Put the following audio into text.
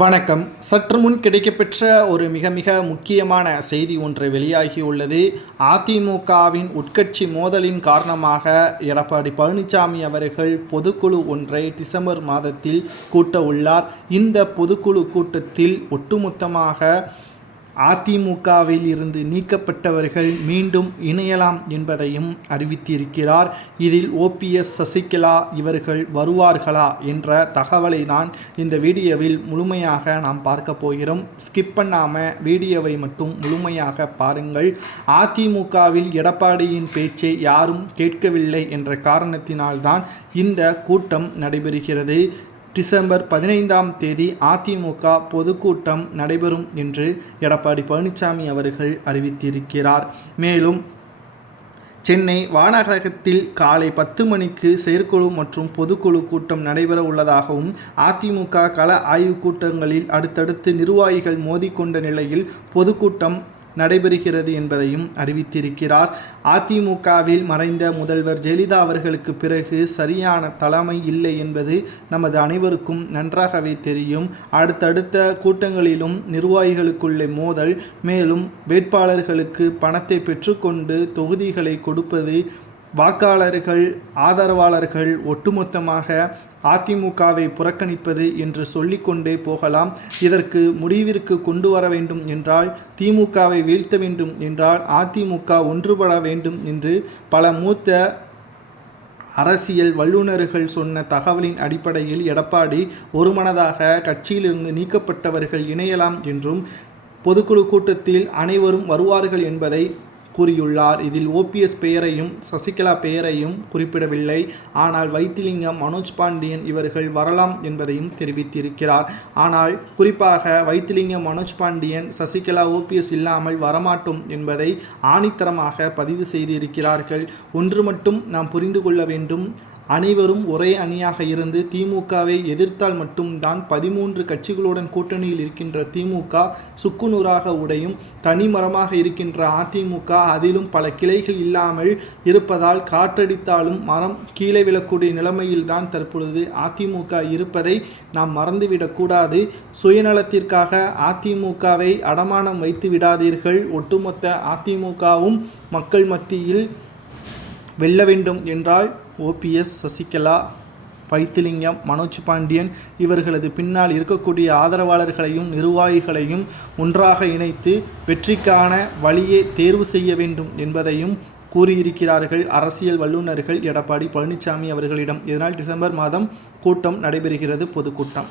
வணக்கம். சற்று முன் கிடைக்கப்பெற்ற ஒரு மிக மிக முக்கியமான செய்தி ஒன்று வெளியாகியுள்ளது. அதிமுகவின் உட்கட்சி மோதலின் காரணமாக எடப்பாடி பழனிசாமி அவர்கள் பொதுக்குழு ஒன்றை டிசம்பர் மாதத்தில் கூட்ட உள்ளார். இந்த பொதுக்குழு கூட்டத்தில் ஒட்டுமொத்தமாக அதிமுகவில் இருந்து நீக்கப்பட்டவர்கள் மீண்டும் இணையலாம் என்பதையும் அறிவித்திருக்கிறார். இதில் ஓபிஎஸ், சசிகலா இவர்கள் வருவார்களா என்ற தகவலை தான் இந்த வீடியோவில் முழுமையாக நாம் பார்க்க போகிறோம். ஸ்கிப் பண்ணாமல் வீடியோவை மட்டும் முழுமையாக பாருங்கள். அதிமுகவில் எடப்பாடியின் பேச்சை யாரும் கேட்கவில்லை என்ற காரணத்தினால்தான் இந்த கூட்டம் நடைபெறுகிறது. டிசம்பர் 15ஆம் தேதி அதிமுக பொதுக்கூட்டம் நடைபெறும் என்று எடப்பாடி பழனிசாமி அவர்கள் அறிவித்திருக்கிறார். மேலும் சென்னை வானகரத்தில் காலை 10 மணிக்கு செயற்குழு மற்றும் பொதுக்குழு கூட்டம் நடைபெற உள்ளதாகவும், அதிமுக கள ஆய்வுக் கூட்டங்களில் அடுத்தடுத்து நிர்வாகிகள் மோதிக்கொண்ட நிலையில் பொதுக்கூட்டம் நடைபெறுகிறது என்பதையும் அறிவித்திருக்கிறார். அதிமுகவில் மறைந்த முதல்வர் ஜெயலலிதா அவர்களுக்கு பிறகு சரியான தலைமை இல்லை என்பது நமது அனைவருக்கும் நன்றாகவே தெரியும். அடுத்தடுத்த கூட்டங்களிலும் நிர்வாகிகளுக்குள்ளே மோதல், மேலும் வேட்பாளர்களுக்கு பணத்தை பெற்றுக்கொண்டு தொகுதிகளை கொடுப்பது, வாக்காளர்கள் ஆதரவாளர்கள் ஒட்டுமொத்தமாக அதிமுகவை புறக்கணிப்பது என்று சொல்லிக்கொண்டே போகலாம். இதற்கு முடிவிற்கு கொண்டு வர வேண்டும் என்றால், திமுகவை வீழ்த்த வேண்டும் என்றால் அதிமுக ஒன்றுபட வேண்டும் என்று பல மூத்த அரசியல் வல்லுநர்கள் சொன்ன தகவலின் அடிப்படையில் எடப்பாடி ஒருமனதாக கட்சியிலிருந்து நீக்கப்பட்டவர்கள் இணையலாம் என்றும் பொதுக்குழு கூட்டத்தில் அனைவரும் வருவார்கள் என்பதை கூறியுள்ளார். இதில் ஓபிஎஸ் பெயரையும் சசிகலா பெயரையும் குறிப்பிடவில்லை. ஆனால் வைத்திலிங்கம், மனோஜ் பாண்டியன் இவர்கள் வரலாம் என்பதையும் தெரிவித்திருக்கிறார். ஆனால் குறிப்பாக வைத்திலிங்கம், மனோஜ் பாண்டியன், சசிகலா, ஓபிஎஸ் இல்லாமல் வரமாட்டோம் என்பதை ஆணித்தரமாக பதிவு செய்திருக்கிறார்கள். ஒன்று மட்டும் நாம் புரிந்து கொள்ள வேண்டும். அனைவரும் ஒரே அணியாக இருந்து திமுகவை எதிர்த்தால் மட்டும்தான் 13 கட்சிகளுடன் கூட்டணியில் இருக்கின்ற திமுக சுக்குநூறாக உடையும். தனிமரமாக இருக்கின்ற அதிமுக அதிலும் பல கிளைகள் இல்லாமல் இருப்பதால் காற்றடித்தாலும் மரம் கீழே விழக்கூடிய நிலைமையில்தான் தற்பொழுது அதிமுக இருப்பதை நாம் மறந்துவிடக்கூடாது. சுயநலத்திற்காக அதிமுகவை அடமானம் வைத்து விடாதீர்கள். ஒட்டுமொத்த அதிமுகவும் மக்கள் மத்தியில் வெல்ல வேண்டும் என்றால் ஓபிஎஸ், சசிகலா, வைத்திலிங்கம், மனோஜ் பாண்டியன் இவர்களது பின்னால் இருக்கக்கூடிய ஆதரவாளர்களையும் நிர்வாகிகளையும் ஒன்றாக இணைத்து வெற்றிக்கான வழியை தேர்வு செய்ய வேண்டும் என்பதையும் கூறியிருக்கிறார்கள் அரசியல் வல்லுநர்கள் எடப்பாடி பழனிசாமி அவர்களிடம். இதனால் டிசம்பர் மாதம் கூட்டம் நடைபெறுகிறது, பொதுக்கூட்டம்.